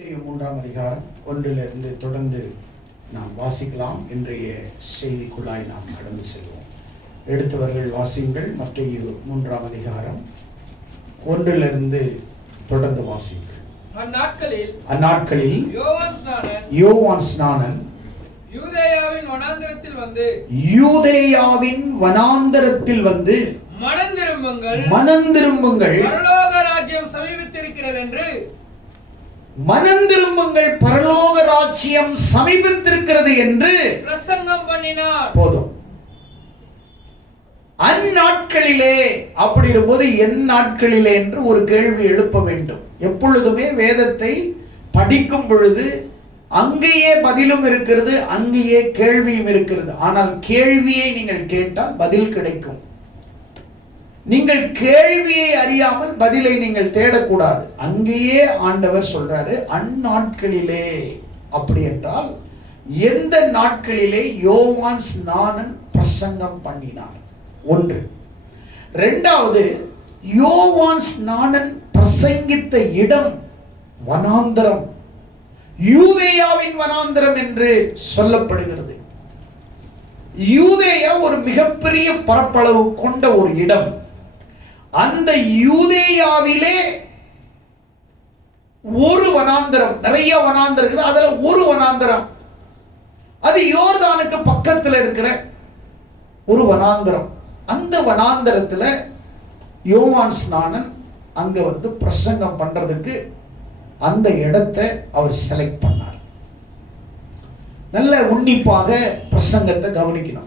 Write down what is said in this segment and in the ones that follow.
3ஆம் அதிகாரம் 1 தொடர்ந்து நாம் வாசிக்கலாம். இன்றைய செய்திக்குள்ளாய் நாம் கடந்து செல்வோம். எடுத்தவர்கள் வாசியுங்கள். மத்தேயு 3ஆம் அதிகாரம் 1 தொடர்ந்து வாசியுங்கள். அந்நாட்களில் யோவான் ஸ்நானன் யூதேயாவின் வனாந்தரத்தில் வந்து மனம் திரும்புங்கள், பரலோக ராஜ்யம் சமீபித்திருக்கிறது என்று பரலோக ராஜ்யம் சமீபித்திருக்கிறது என்று பிரசங்கம் பண்ணினார். போதும். அந்நாட்களிலே அப்படி இருக்கும்போது என் நாட்களிலே என்று ஒரு கேள்வி எழுப்ப வேண்டும். எப்பொழுதுமே வேதத்தை படிக்கும் பொழுது அங்கேயே பதிலும் இருக்கிறது, அங்கேயே கேள்வியும் இருக்கிறது. ஆனால் கேள்வியை நீங்கள் கேட்டால் பதில் கிடைக்கும். நீங்கள் கேள்வியை அறியாமல் பதிலை நீங்கள் தேடக்கூடாது. அங்கேயே ஆண்டவர் சொல்றாரு அந்நாட்களிலே. அப்படி என்றால் எந்த நாட்களிலே யோவான் ஸ்நானன் பிரசங்கம் பண்ணினார்? 1. 2வது, யோவான் ஸ்நானன் பிரசங்கித்த இடம் வனாந்தரம், யூதேயாவின் வனாந்தரம் என்று சொல்லப்படுகிறது. யூதேயா ஒரு மிகப்பெரிய பரப்பளவு கொண்ட ஒரு இடம். அந்த யூதேயாவிலே ஒரு வனாந்தரம், நிறைய வனாந்தரம், அதுல ஒரு வனாந்தரம், அது யோர்தானுக்கு பக்கத்தில் இருக்கிற ஒரு வனாந்தரம். அந்த வனாந்தரத்துல யோவான் ஸ்நானன் அங்க வந்து பிரசங்கம் பண்றதுக்கு அந்த இடத்தை அவர் செலக்ட் பண்ணார். நல்ல உன்னிப்பாக பிரசங்கத்தை கவனிக்கணும்.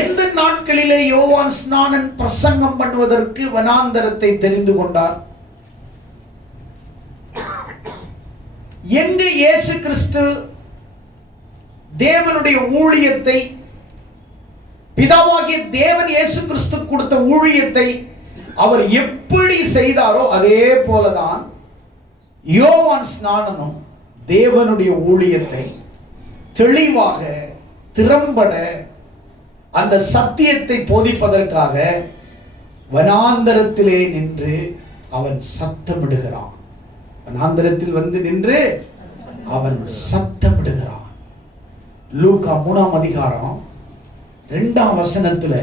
எந்த நாட்களிலே யோவான் ஸ்நானன் பிரசங்கம் பண்ணுவதற்கு வனாந்தரத்தை தெரிந்து கொண்டார்? எங்க இயேசு கிறிஸ்து தேவனுடைய ஊழியத்தை, பிதாவாகிய தேவன் இயேசு கிறிஸ்து கொடுத்த ஊழியத்தை அவர் எப்படி செய்தாரோ அதே போலதான் யோவான் ஸ்நானனும் தேவனுடைய ஊழியத்தை தெளிவாக, திறம்பட அந்த சத்தியத்தை போதிப்பதற்காக வனாந்தரத்திலே நின்று அவன் சத்தமிடுகிறான். வனாந்தரத்தில் வந்து நின்று அவன் சத்தமிடுகிறான். லூக்கா 3ஆம் அதிகாரம் 2ஆம் வசனத்துல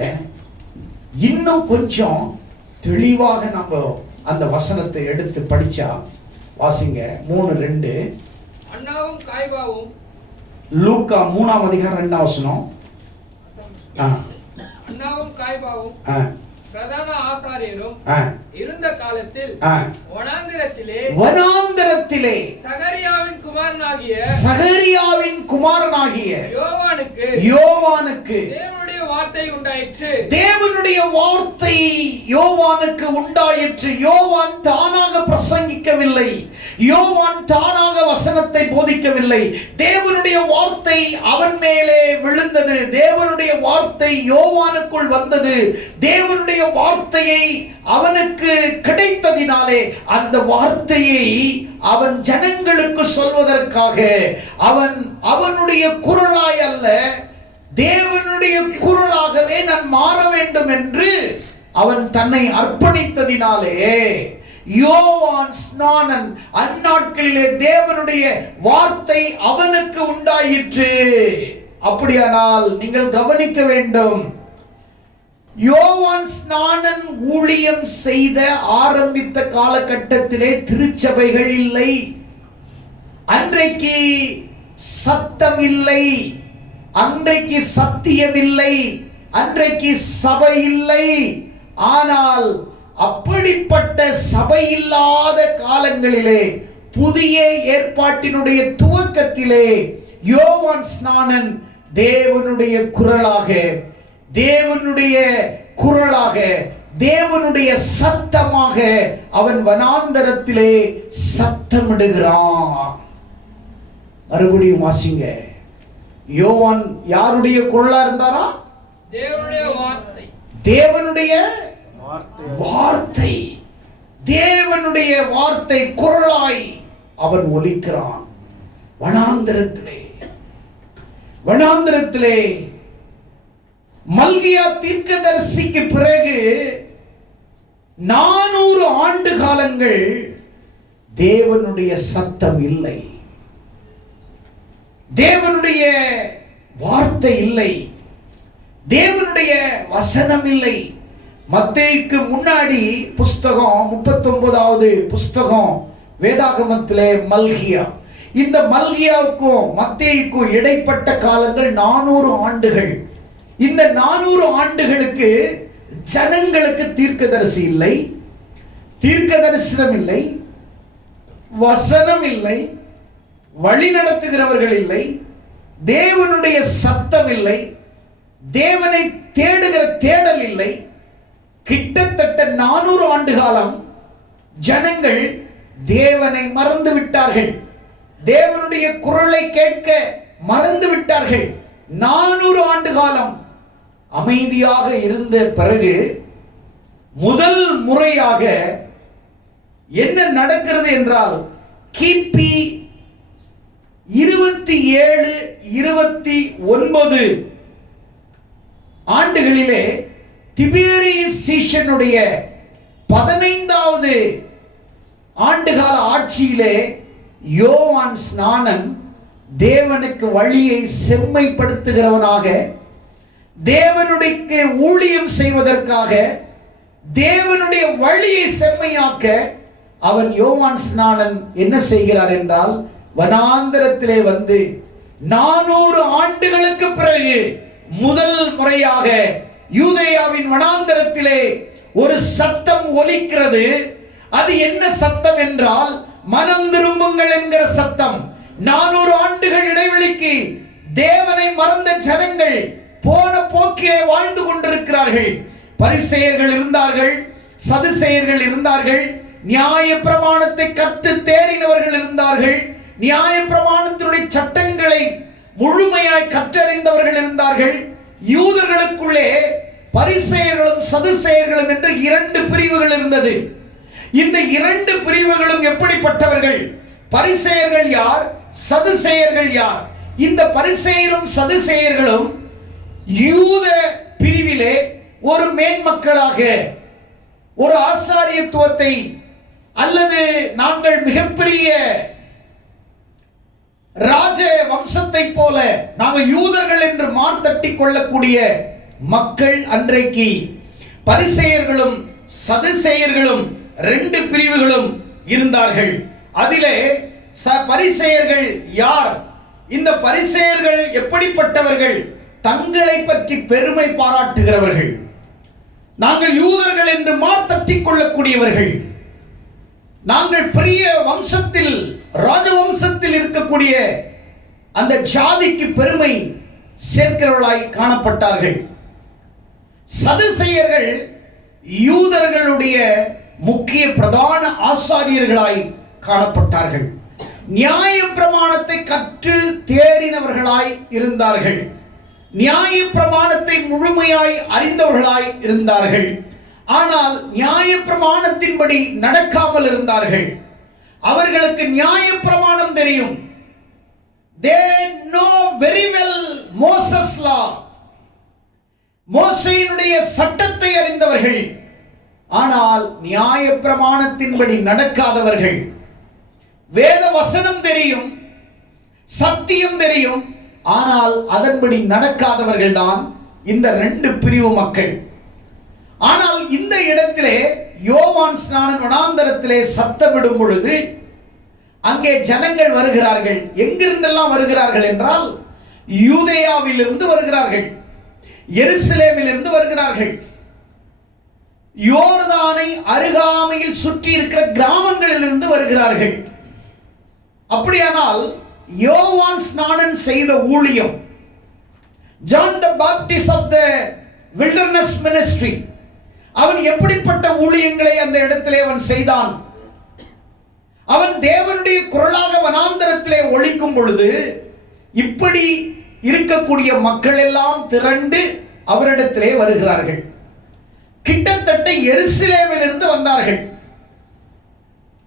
இன்னும் கொஞ்சம் தெளிவாக நம்ம அந்த வசனத்தை எடுத்து படிச்சா, வாசிங்க. 3:2. அண்ணாவும் காய்பாவும், லூக்கா 3ஆம் அதிகாரம் 2ஆம் வசனம். அண்ணாவும் காய்பாவும் பிரதான ஆசாரியரும் இருந்த காலத்தில் வனாந்தரத்திலே சகரியாவின் குமாரனாகிய யோவானுக்கு தேவனுடைய வார்த்தை யோவானுக்கு உண்டாயிற்று. யோவான் தானாக பிரசங்கிக்கவில்லை, யோவான் தானாக வசனத்தை போதிக்கவில்லை. தேவனுடைய வார்த்தை அவன் மேலே விழுந்தது, தேவனுடைய வார்த்தை யோவானுக்குள் வந்தது. தேவனுடைய வார்த்தையை அவனுக்கு கிடைத்ததினாலே அந்த வார்த்தையை அவன் ஜனங்களுக்கு சொல்வதற்காக அவனுடைய குரலாய் அல்ல, தேவனுடைய குரலாகவே நான் மாற வேண்டும் என்று அவன் தன்னை அர்ப்பணித்ததினாலே யோவான் ஸ்நானன் அந்நாட்களிலே தேவனுடைய வார்த்தை அவனுக்கு உண்டாயிற்று. அப்படியானால் நீங்கள் கவனிக்க வேண்டும், யோவான் ஸ்நானன் ஊழியம் செய்த ஆரம்பித்த காலகட்டத்திலே திருச்சபைகள் இல்லை, அன்றைக்கு சத்தம் இல்லை, அன்றைக்கு சத்தியம் இல்லை, அன்றைக்கு சபை இல்லை. ஆனால் அப்படிப்பட்ட சபை இல்லாத காலங்களிலே, புதிய ஏற்பாட்டினுடைய துவக்கத்திலே யோவான் ஸ்நானன் தேவனுடைய குரலாக, தேவனுடைய சத்தமாக அவன் வனாந்தரத்திலே சத்தமிடுகிறான். மறுபடியும் வாசிங்க. யோவான் யாருடைய குரலா இருந்தாரா? தேவனுடைய வார்த்தை, தேவனுடைய வார்த்தை குரலாய் அவன் ஒலிக்கிறான். வனாந்தரத்திலே மல்கியா தீர்க்கதரிசிக்கு பிறகு 400 ஆண்டு காலங்கள் தேவனுடைய சத்தம் இல்லை, தேவனுடைய வார்த்தை இல்லை, தேவனுடைய வசனம் இல்லை. மத்தேயுக்கு முன்னாடி புஸ்தகம் 39வது புஸ்தகம் வேதாகமத்திலே மல்கியா. இந்த மல்கியாவுக்கும் மத்தேயுக்கும் இடைப்பட்ட காலங்கள் 400 ஆண்டுகள். இந்த 400 ஆண்டுகளுக்கு ஜனங்களுக்கு தீர்க்கதரிசி இல்லை, தீர்க்க தரிசனம் இல்லை, வசனம் இல்லை, வழி நடத்துகிறவர்கள் இல்லை, தேவனுடைய சத்தம் இல்லை, தேவனை தேடுகிற தேடல் இல்லை. கிட்டத்தட்ட 400 ஆண்டு காலம் ஜனங்கள் தேவனை மறந்து விட்டார்கள், தேவனுடைய குரலை கேட்க மறந்து விட்டார்கள். 400 ஆண்டு காலம் அமைதியாக இருந்த பிறகு முதல் முறையாக என்ன நடக்கிறது என்றால், கிபி 27, 29 ஆண்டுகளிலே திபேரியஸ் சீஷனுடைய 15வது ஆண்டுகால ஆட்சியிலே யோவான் ஸ்நானன் தேவனுக்கு வழியை செம்மைப்படுத்துகிறவனாக, தேவனுடைய ஊழியம் செய்வதற்காக, தேவனுடைய வழியை செம்மையாக்க அவன் யோவான் ஸ்நானன் என்ன செய்கிறார் என்றால், வனாந்தரத்திலே வந்து 400 ஆண்டுகளுக்கு பிறகு முதல் முறையாக யூதேயாவின் வனாந்தரத்திலே ஒரு சத்தம் ஒலிக்கிறது. அது என்ன சத்தம் என்றால், மனம் திரும்புங்கள் என்கிற சத்தம். 400 ஆண்டுகள் இடைவெளிக்கு தேவனை மறந்த ஜனங்கள் போன போக்கிலே வாழ்ந்து கொண்டிருக்கிறார்கள். பரிசேயர்கள் இருந்தார்கள், சதுசேயர்கள் இருந்தார்கள், நியாய பிரமாணத்தை கற்று தேறினவர்கள் இருந்தார்கள், நியாய பிரமாணத்தினுடைய சட்டங்களை முழுமையாய் கற்றறிந்தவர்கள் இருந்தார்கள். யூதர்களுக்குள்ளே பரிசேயர்களும் சதுசேயர்களும் என்று 2 பிரிவுகள் இருந்தது. இந்த 2 பிரிவுகளும் எப்படிப்பட்டவர்கள்? பரிசேயர்கள் யார், சதுசேயர்கள் யார்? இந்த பரிசேயரும் சதுசேயர்களும் யூத பிரிவிலே ஒரு மேன்மக்களாக, ஒரு ஆசாரியத்துவத்தை அல்லது நாங்கள் மிகப்பெரிய ராஜ வம்சத்தை போல நாங்கள் யூதர்கள் என்று மார்த்தட்டி கொள்ளக்கூடிய மக்கள். அன்றைக்கு பரிசேயர்களும் சதுசேயர்களும் 2 பிரிவுகளும் இருந்தார்கள். அதிலே பரிசேயர்கள் யார்? இந்த பரிசேயர்கள் எப்படிப்பட்டவர்கள்? தங்களை பற்றி பெருமை பாராட்டுகிறவர்கள், நாங்கள் யூதர்கள் என்று மார்த்தட்டி கொள்ளக்கூடியவர்கள், நாங்கள் பெரிய வம்சத்தில் ராஜவம்சத்தில் இருக்கக்கூடிய அந்த ஜாதிக்கு பெருமை சேர்க்கிறவர்களாய் காணப்பட்டார்கள். சதுசேயர்கள் யூதர்களுடைய முக்கிய பிரதான ஆசாரியர்களாய் காணப்பட்டார்கள். நியாய பிரமாணத்தை கற்று தேறினவர்களாய் இருந்தார்கள், நியாய பிரமாணத்தை முழுமையாய் அறிந்தவர்களாய் இருந்தார்கள். ஆனால் நியாய பிரமாணத்தின்படி நடக்காமல் இருந்தார்கள். அவர்களுக்கு நியாய பிரமாணம் தெரியும். They know very well Moses law. மோசேயினுடைய சட்டத்தை அறிந்தவர்கள், ஆனால் நியாய பிரமாணத்தின்படி நடக்காதவர்கள். வேத வசனம் தெரியும், சத்தியம் தெரியும், ஆனால் அதன்படி நடக்காதவர்கள் தான் இந்த 2 பிரிவு மக்கள். ஆனால் இந்த இடத்திலே யோவான் ஸ்நானன் வனாந்தரத்திலே சத்தமிடும் பொழுது அங்கே ஜனங்கள் வருகிறார்கள். எங்கிருந்தெல்லாம் வருகிறார்கள் என்றால், யூதேயாவிலிருந்து வருகிறார்கள், எருசலேமிலிருந்து வருகிறார்கள், யோர்தானை அருகாமையில் சுற்றி இருக்கிற கிராமங்களிலிருந்து வருகிறார்கள். அப்படியானால் யோவான் ஸ்நானன் செய்த ஊழியம், John the Baptist of the wilderness ministry, அவன் எப்படிப்பட்ட ஊழியங்களை அந்த இடத்திலே அவன் செய்தான்? அவன் தேவனுடைய குரலாக வனாந்தரத்திலே ஒலிக்கும் பொழுது இப்படி இருக்கக்கூடிய மக்கள் எல்லாம் திரண்டு அவரிடத்திலே வருகிறார்கள். கிட்டத்தட்ட எருசலேமிலிருந்து வந்தார்கள்.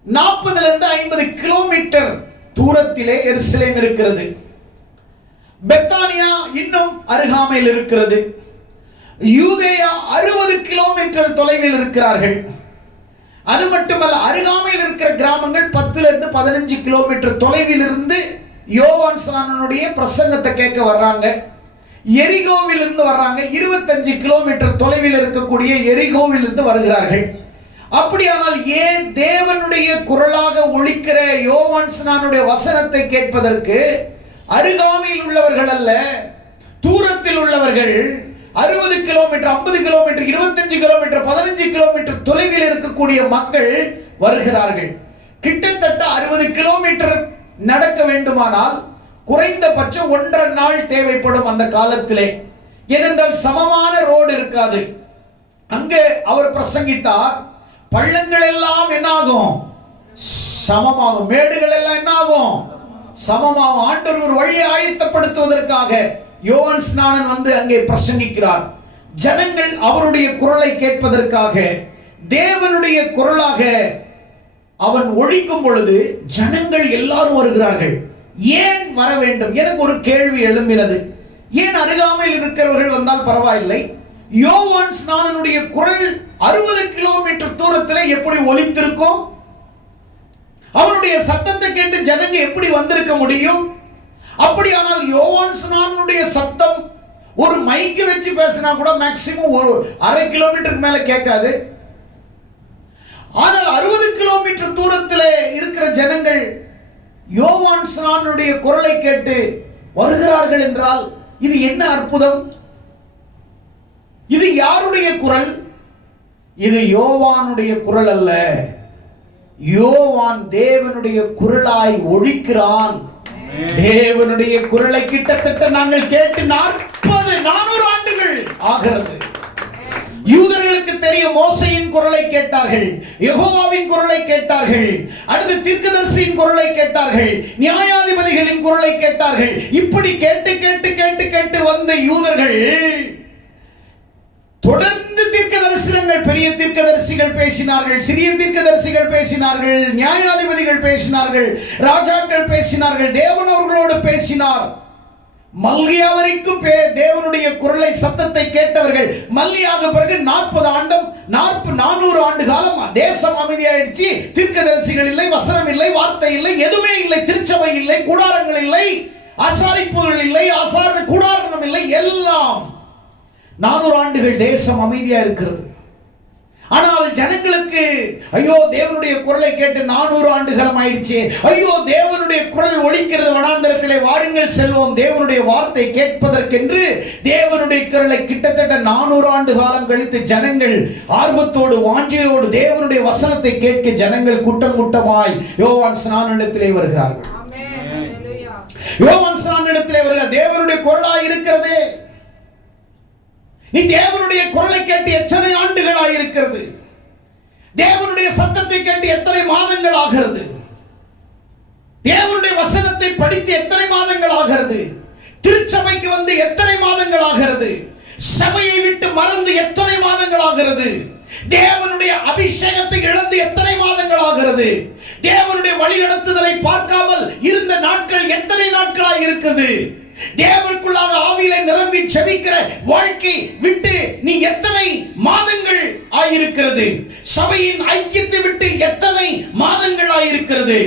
40-50 கிலோமீட்டர் தூரத்திலே எருசலேம் இருக்கிறது. பெத்தானியா இன்னும் அருகாமையில் இருக்கிறது. யூதேயா 60 கிலோமீட்டர் தொலைவில் இருக்கிறார்கள். அது மட்டுமல்ல, அருகாமையில் இருக்கிற கிராமங்கள் 10 to 15 கிலோமீட்டர் தொலைவில் இருந்து யோவான் ஸ்நானனுடைய பிரசங்கத்தை கேட்க வர்றாங்க. எரிகோவில் இருந்து வர்றாங்க. 25 கிலோமீட்டர் தொலைவில் இருக்கக்கூடிய எரிகோவில் இருந்து வருகிறார்கள். அப்படியானால் ஏன் தேவனுடைய குரலாக ஒலிக்கிற யோவான் ஸ்நானனுடைய வசனத்தை கேட்பதற்கு அருகாமையில் உள்ளவர்கள் அல்ல, தூரத்தில் உள்ளவர்கள் 60 கிலோமீட்டர், 50 கிலோமீட்டர், 25 கிலோமீட்டர், 15 கிலோமீட்டர் தொலைவில் இருக்கக்கூடிய மக்கள் வருகிறார்கள். கிட்டத்தட்ட 60 கிலோமீட்டர் நடக்க வேண்டுமானால் குறைந்தபட்சம் 1.5 நாள் தேவைப்படும் அந்த காலத்திலே. ஏனென்றால் சமமான ரோடு இருக்காது. அங்கே அவர் பிரசங்கித்தார், பள்ளங்கள் எல்லாம் என்னாகும்? சமமாகும். மேடுகள் எல்லாம் என்னாகும்? சமமாகும். ஆண்டவர் ஒரு வழியை ஆயத்தப்படுத்துவதற்காக யோவான் ஸ்நானன் வந்து அங்கே பிரசங்கிக்கிறார். ஜனங்கள் அவருடைய குரலை கேட்பதற்காக, தேவனுடைய குரலாக அவன் ஒழிக்கும் பொழுது ஜனங்கள் எல்லாரும் வருகிறார்கள். ஏன் வர வேண்டும்? எனக்கு ஒரு கேள்வி எழும்பினது. ஏன் அருகாமையில் இருக்கிறவர்கள் வந்தால் பரவாயில்லை, யோவான் ஸ்நானனுடைய குரல் 60 கிலோமீட்டர் தூரத்தில் எப்படி ஒலித்திருக்கும்? அவனுடைய சத்தத்தை கேட்டு ஜனங்க எப்படி வந்திருக்க முடியும்? அப்படியானால் யோவான் ஸ்நானனுடைய சத்தம் ஒரு மைக்கு வச்சு பேசினா கூட மேக்சிமம் ஒரு 1/2 கிலோமீட்டருக்கு மேல கேட்காது. ஆனால் 60 கிலோமீட்டர் தூரத்தில் இருக்கிற ஜனங்கள் யோவான் ஸ்நானனுடைய குரலை கேட்டு வருகிறார்கள் என்றால் இது என்ன அற்புதம்! இது யாருடைய குரல்? இது யோவானுடைய குரல் அல்ல. யோவான் தேவனுடைய குரலாய் ஒழிக்கிறான். தேவனுடைய குரலை கிட்டத்தட்ட நாங்கள் கேட்டு 400 ஆண்டுகள் ஆகிறது. யூதர்களுக்கு தெரியும், மோசையின் குரலை கேட்டார்கள், யெகோவாவின் குரலை கேட்டார்கள், அடுத்து தீர்க்கதரிசியின் குரலை கேட்டார்கள், நியாயாதிபதிகளின் குரலை கேட்டார்கள். இப்படி கேட்டு கேட்டு கேட்டு கேட்டு வந்த யூதர்கள் தொடர்ந்து தீர்க்கதரிசனங்கள், பெரிய தீர்க்கதரிசிகள் பேசினார்கள், சிறிய தீர்க்கதரிசிகள் பேசினார்கள், நியாயாதிபதிகள் பேசினார்கள், ராஜாக்கள் பேசினார்கள், தேவன் அவர்களோடு பேசினார். மல்கியா வரைக்கும் தேவனுடைய குரலை சத்தத்தை கேட்டவர்கள். மல்கியாக பிறகு 400 ஆண்டு காலம் தேசம் அமைதியாயிடுச்சு. தீர்க்கதரிசிகள் இல்லை, வசனம் இல்லை, வார்த்தை இல்லை, எதுவுமே இல்லை. திருச்சபை இல்லை, கூடாரங்கள் இல்லை, ஆசாரிப்புகள் இல்லை, ஆசார கூடாரம் இல்லை, எல்லாம் 400 ஆண்டுகள் தேசம் அமைதியா இருக்கிறது. ஆனால் ஜனங்களுக்கு ஐயோ தேவனுடைய குரலை கேட்டு 400 ஆண்டுகளும் ஆயிடுச்சு, ஐயோ தேவனுடைய குரல் ஒலிக்கிறது வனாந்தரத்திலே, வாருங்கள் செல்வோம் தேவனுடைய வார்த்தை கேட்பதற்கென்று தேவனுடைய குரலை கிட்டத்தட்ட 400 ஆண்டு காலம் கழித்து ஜனங்கள் ஆர்வத்தோடு வாஞ்சையோடு தேவனுடைய வசனத்தை கேட்க ஜனங்கள் கூட்டம் கூட்டமாய் யோவான் ஸ்நானனிடத்திலே வருகிறார்கள். யோவான் ஸ்நானனிடத்திலே வருகிறார். தேவனுடைய குரலாய் இருக்கிறதே. நீ தேவனுடைய குரலை கேட்டு எத்தனை ஆண்டுகளாக இருக்கிறது? தேவனுடைய சத்தத்தை கேட்டு எத்தனை மாதங்கள் ஆகிறது? தேவனுடைய வசனத்தை படித்து எத்தனை மாதங்கள் ஆகிறது? திருச்சபைக்கு வந்து எத்தனை மாதங்கள் ஆகிறது? சபையை விட்டு மறந்து எத்தனை மாதங்கள் ஆகிறது? தேவனுடைய அபிஷேகத்தை இழந்து எத்தனை மாதங்கள் ஆகிறது? தேவனுடைய வழிநடத்துதலை பார்க்காமல் இருந்த நாட்கள் எத்தனை நாட்களாக இருக்குது? தேவனுக்குள்ளாக ஆவியிலே நிரம்பி செபிக்கிற வாழ்க்கை விட்டு நீ எத்தனை மாதங்கள் ஆயிருக்கிறது? சபையின் ஐக்கியத்தை விட்டு எத்தனை மாதங்கள் ஆயிருக்கிறது?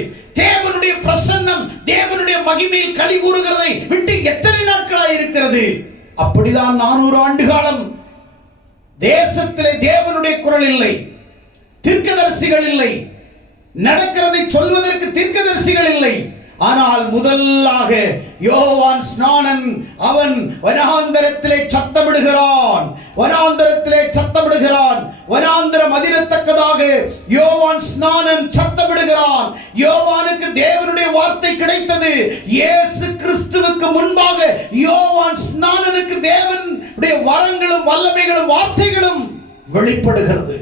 தேவனுடைய பிரசன்னம், தேவனுடைய மகிமையில் களி கூறுகிறதை விட்டு எத்தனை நாட்கள் ஆயிருக்கிறது? அப்படிதான் 400 ஆண்டு காலம் தேசத்திலே தேவனுடைய குரல் இல்லை, தீர்க்கதரிசிகள் இல்லை, நடக்கிறதை சொல்வதற்கு தீர்க்கதரிசிகள் இல்லை. ஆனால் முதலாக யோவான் ஸ்நானன் அவன் வனாந்தரத்திலே சத்தமிடுகிறான். வனாந்தரத்திலே சத்தமிடுகிறான். வனாந்தரம் அதிரத்தக்கதாக யோவான் ஸ்நானன் சத்தமிடுகிறான். யோவானுக்கு தேவனுடைய வார்த்தை கிடைத்தது. இயேசு கிறிஸ்துவுக்கு முன்பாக யோவான் ஸ்நானனுக்கு தேவனுடைய வரங்களும் வல்லமைகளும் வார்த்தைகளும் வெளிப்படுகிறது.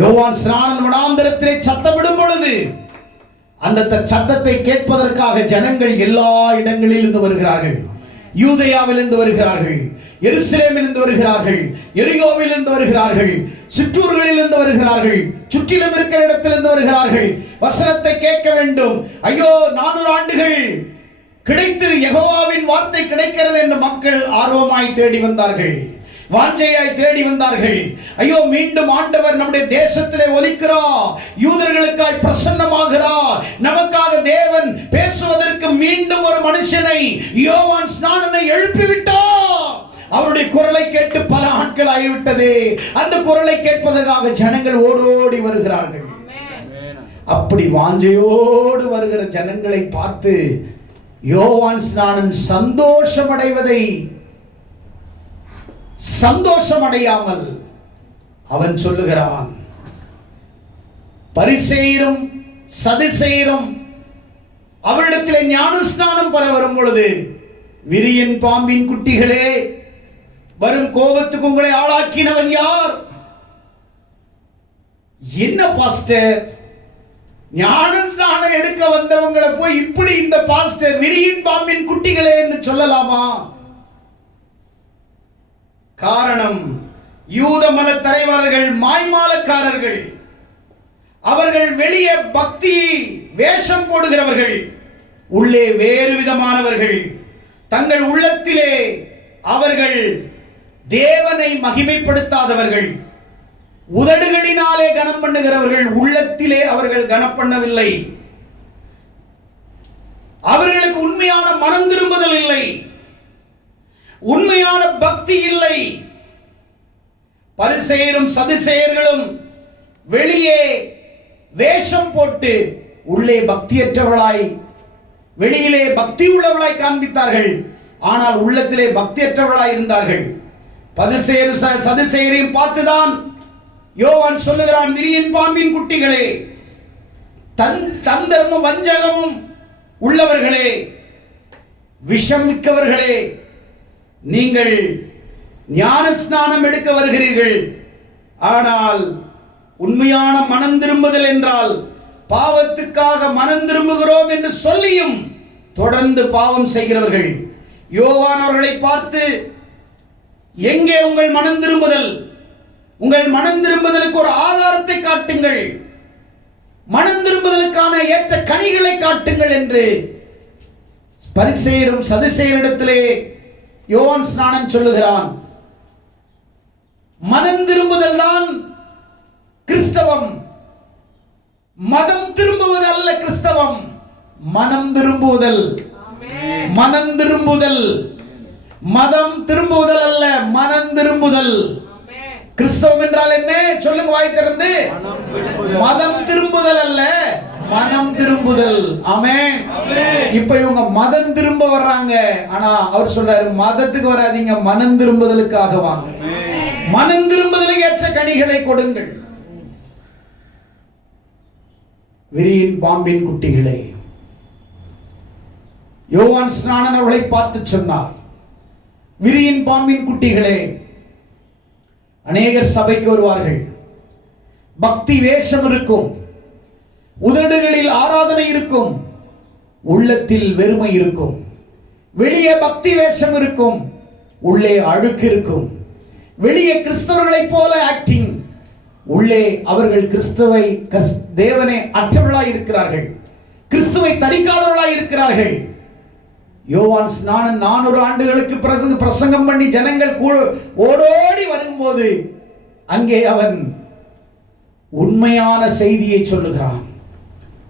யோவான் ஸ்நானன் வனாந்தரத்திலே சத்தமிடும் பொழுது அந்த சத்தத்தை கேட்பதற்காக ஜனங்கள் எல்லா இடங்களிலிருந்து வருகிறார்கள். யூதேயாவிலிருந்து வருகிறார்கள், எருசலேமிலிருந்து வருகிறார்கள், எரிகோவிலிருந்து வருகிறார்கள், சிற்றூர்களிலிருந்து வருகிறார்கள், சுற்றிலும் இருக்கிற இடத்திலிருந்து வருகிறார்கள். வசனத்தை கேட்க வேண்டும். ஐயோ 400 ஆண்டுகள் கிடைத்து யெகோவாவின் வார்த்தை கிடைக்கிறது என்று மக்கள் ஆர்வமாய் தேடி வந்தார்கள். வாஞ்சையாய் தேடி வந்தார்கள். ஐயோ, மீண்டும் ஆண்டவர் நம்முடைய தேசத்திலே ஒலிக்கிறார், யூதர்களுக்காய் பிரசன்னமாகிறார், நமக்காக தேவன் பேசுவதற்கு மீண்டும் ஒரு மனுஷனை, யோவான் ஸ்நானனை எழுப்பிவிட்டார். அவருடைய குரலை கேட்டு பல ஆட்கள் ஆகிவிட்டது. அந்த குரலை கேட்பதற்காக ஜனங்கள் ஓடோடி வருகிறார்கள். அப்படி வாஞ்சையோடு வருகிற ஜனங்களை பார்த்து யோவான் ஸ்நானன் சந்தோஷமடையாமல் அவன் சொல்லுகிறான், பரிசேயரும் சதுசேயரும் அவரிடத்திலே ஞானஸ்நானம் பெற வரும் பொழுது, விரியன் பாம்பின் குட்டிகளே, வரும் கோபத்துக்கு உங்களை ஆளாக்கினவன் யார்? என்ன பாஸ்டர், ஞானஸ்நானம் எடுக்க வந்தவங்களை போய் இப்படி இந்த பாஸ்டர் விரியன் பாம்பின் குட்டிகளே என்று சொல்லலாமா? காரணம், யூத மத தலைவர்கள் மாய்மாலக்காரர்கள். அவர்கள் வெளியே பக்தி வேஷம் போடுகிறவர்கள், உள்ளே வேறு விதமானவர்கள். தங்கள் உள்ளத்திலே அவர்கள் தேவனை மகிமைப்படுத்தாதவர்கள். உதடுகளினாலே கனம் பண்ணுகிறவர்கள், உள்ளத்திலே அவர்கள் கனம் பண்ணவில்லை. அவர்களுக்கு உண்மையான மனம் திரும்புதல் இல்லை, உண்மையான பக்தி இல்லை. பரிசேயரும் சதுசேயர்களும் வெளியே வேஷம் போட்டு உள்ளே பக்தியற்றவர்களாய், வெளியிலே பக்தி உள்ளவர்களாய் காண்பித்தார்கள், ஆனால் உள்ளத்திலே பக்தியற்றவர்களாய் இருந்தார்கள். பரிசேயரும் சதுசேயரையும் பார்த்துதான் யோவான் சொல்லுகிறான், விரியன் பாம்பின் குட்டிகளே, தந்தர்மம் வஞ்சகமும் உள்ளவர்களே, விஷம் மிக்கவர்களே, நீங்கள் ஞான ஸ்நானம் எடுக்க வருகிறீர்கள். ஆனால் உண்மையான மனம் திரும்புதல் என்றால் பாவத்துக்காக மனம் திரும்புகிறோம் என்று சொல்லியும் தொடர்ந்து பாவம் செய்கிறவர்கள். யோவான் அவர்களை பார்த்து, எங்கே உங்கள் மனம் திரும்புதல்? உங்கள் மனம் திரும்புதலுக்கு ஒரு ஆதாரத்தை காட்டுங்கள், மனம் திரும்புதலுக்கான ஏற்ற கனிகளை காட்டுங்கள் என்று பரிசேயரும் சதுசேயரிடத்திலே யோவான் ஸ்நானன் சொல்லுகிறான். மனம் திரும்புதல் தான் கிறிஸ்தவம், மதம் திரும்புவது அல்ல கிறிஸ்தவம். மனம் திரும்புதல், மனம் திரும்புதல், மதம் திரும்புதல் அல்ல, மனம் திரும்புதல். கிறிஸ்தவம் என்றால் என்ன? சொல்லுங்க வாய் திறந்து. மதம் திரும்புதல் அல்ல, மனம் திரும்புதல். ஆமென். இப்ப இவங்க மதம் திரும்ப வர்றாங்க, ஆனா அவர் சொல்றாரு, மதத்துக்கு வராதீங்க, மனம் திரும்புதலுக்காக வாங்க. மனம் திரும்புதலுக்கு ஏற்ற கனிகளை கொடுங்கள். விரியன் பாம்பின் குட்டிகளே, யோவான் ஸ்நானன் அவர்களை பார்த்து சொன்னார், விரியன் பாம்பின் குட்டிகளே. அநேகர் சபைக்கு வருவார்கள், பக்தி வேஷம் இருக்கும், உதடுகளில் ஆராதனை இருக்கும், உள்ளத்தில் வெறுமை இருக்கும். வெளியே பக்தி வேஷம் இருக்கும், உள்ளே அழுக்கு இருக்கும். வெளியே கிறிஸ்தவர்களைப் போல ஆக்டிங், உள்ளே அவர்கள் கிறிஸ்துவை தேவனை அற்றவர்களாய் இருக்கிறார்கள், கிறிஸ்துவை தரிக்காதவர்களாய் இருக்கிறார்கள். யோவான் ஸ்நானன் 400 ஆண்டுகளுக்கு பிரசங்கம் பண்ணி ஜனங்கள் ஓடோடி வரும்போது அங்கே அவன் உண்மையான செய்தியை சொல்லுகிறான்,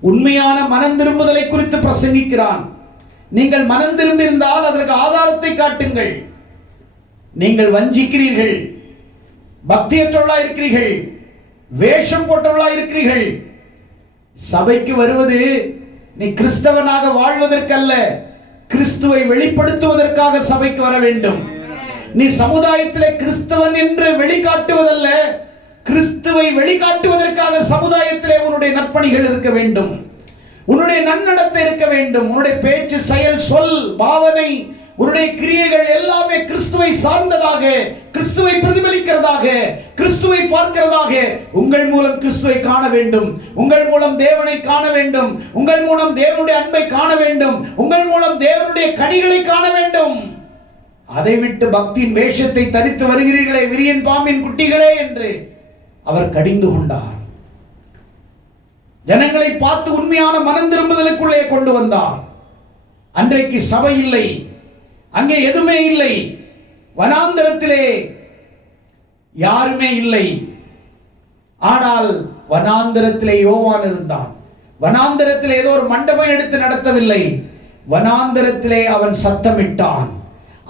உண்மையான மனம் திரும்புதலை குறித்து பிரசங்கிக்கிறான். நீங்கள் மனம் திரும்பி இருந்தால் அதற்கு ஆதாரத்தை காட்டுங்கள். நீங்கள் வஞ்சிக்கிறீர்கள், பக்தியற்றவர்களாய் இருக்கிறீர்கள், வேஷம் போட்டவர்களாய் இருக்கிறீர்கள். சபைக்கு வருவது நீ கிறிஸ்தவனாக வாழ்வதற்கல்ல, கிறிஸ்துவை வெளிப்படுத்துவதற்காக சபைக்கு வர வேண்டும். நீ சமுதாயத்திலே கிறிஸ்தவன் என்று வெளிக்காட்டுவதல்ல, கிறிஸ்துவை வெளிக்காட்டுவதற்காக சமுதாயத்திலே உன்னுடைய நற்பணிகள் இருக்க வேண்டும், உன்னுடைய நன்னடத்தை இருக்க வேண்டும். உன்னுடைய பேச்சு, செயல், சொல், பாவனை, உன்னுடைய கிரியைகள் எல்லாமே கிறிஸ்துவை சார்ந்ததாக, கிறிஸ்துவை பிரதிபலிக்கிறதாக, கிறிஸ்துவை பார்க்கிறதாக. உங்கள் மூலம் கிறிஸ்துவை காண வேண்டும், உங்கள் மூலம் தேவனை காண வேண்டும், உங்கள் மூலம் தேவனுடைய அன்பை காண வேண்டும், உங்கள் மூலம் தேவனுடைய கனிகளை காண வேண்டும். அதை விட்டு பக்தியின் வேஷத்தை தரித்து வருகிறீர்களே விரியன் பாம்பின் குட்டிகளே என்று அவர் கடிந்து கொண்டார். ஜனங்களை பார்த்து உண்மையான மனம் திரும்புதலுக்குள்ளே கொண்டு வந்தார். அன்றைக்கு சபை இல்லை, அங்கே எதுவுமே இல்லை. வனாந்தரத்திலே யாருமே இல்லை. ஆனால் வனாந்தரத்திலே யோவான் இருந்தான். வனாந்தரத்திலே ஏதோ ஒரு மண்டபம் எடுத்து நடத்தவில்லை. வனாந்தரத்திலே அவன் சத்தமிட்டான்.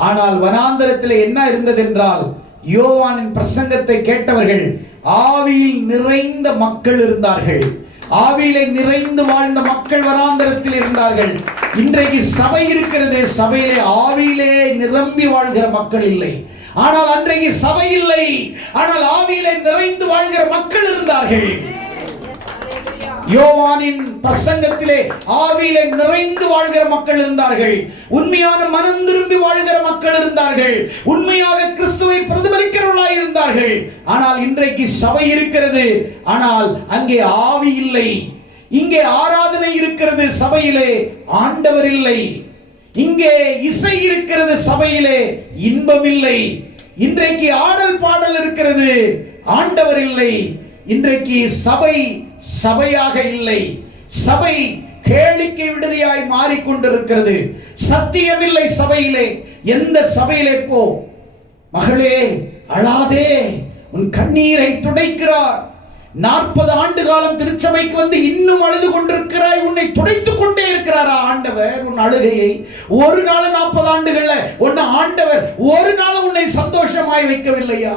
ஆனால் வனாந்தரத்திலே என்ன இருந்தது என்றால், யோவானின் பிரசங்கத்தை கேட்டவர்கள் ஆவியில் நிறைந்த மக்கள் இருந்தார்கள். ஆவியிலே நிறைந்து வாழ்ந்த மக்கள் வனாந்தரத்தில் இருந்தார்கள். இன்றைக்கு சபை இருக்கிறது, சபையிலே ஆவியிலே நிரம்பி வாழ்கிற மக்கள் இல்லை. ஆனால் அன்றைக்கு சபை இல்லை, ஆனால் ஆவியிலே நிறைந்து வாழ்கிற மக்கள் இருந்தார்கள். யோவானின் பிரசங்கத்திலே ஆவியிலே நிறைந்து வாழ்கிற மக்கள் இருந்தார்கள். உண்மையான மனம் திரும்பி வாழ்கிற மக்கள் இருந்தார்கள். உண்மையாக கிறிஸ்துவை பிரதிபலிக்கிறவர்களாய் இருந்தார்கள். ஆனால் இன்றைக்கு சபை இருக்கிறது, ஆனால் அங்கே ஆவி இல்லை. இங்கே ஆராதனை இருக்கிறது, சபையிலே ஆண்டவர் இல்லை. இங்கே இசை இருக்கிறது, சபையிலே இன்பம் இல்லை. இன்றைக்கு ஆடல் பாடல் இருக்கிறது, ஆண்டவர் இல்லை. இன்றைக்கு சபை சபையாக இல்லை. சபை கேளிக்கை விடுதியாய் மாறிக்கொண்டிருக்கிறது. சத்தியம் இல்லை சபையிலே. எந்த சபையிலே போ, மகளே அழாதே, உன் கண்ணீரை துடைக்கிறார். 40 ஆண்டு காலம் திருச்சபைக்கு வந்து இன்னும் அழுது கொண்டிருக்கிறாய், உன்னை துடைத்துக் கொண்டே இருக்கிறாரா ஆண்டவர் உன் அழுகையை? ஒரு நாள் 40 ஆண்டுகள்ல உன்னை ஆண்டவர் ஒரு நாள் உன்னை சந்தோஷமாய் வைக்கவில்லையா?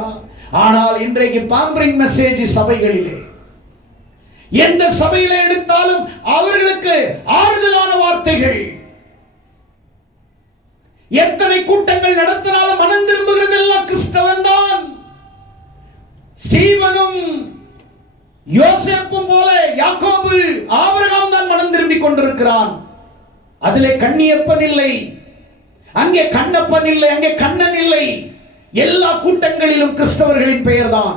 ஆனால் இன்றைக்கு பாம்பரிங் மெசேஜ் சபைகளிலே, எந்த சபையில எடுத்தாலும் அவர்களுக்கு ஆறுதலான வார்த்தைகள். எத்தனை கூட்டங்கள் நடத்தினாலும் மனம் திரும்புகிறது எல்லாம் கிறிஸ்தவன் தான். ஸ்டீவனும் யோசேப்பும் போல யாக்கோபு ஆபிரகாம் தான் மனம் திரும்பிக் கொண்டிருக்கிறான். அதிலே கண்ணியப்பன் இல்லை, அங்கே கண்ணப்பன் இல்லை, அங்கே கண்ணன் இல்லை. எல்லா கூட்டங்களிலும் கிறிஸ்தவர்களின் பெயர் தான்.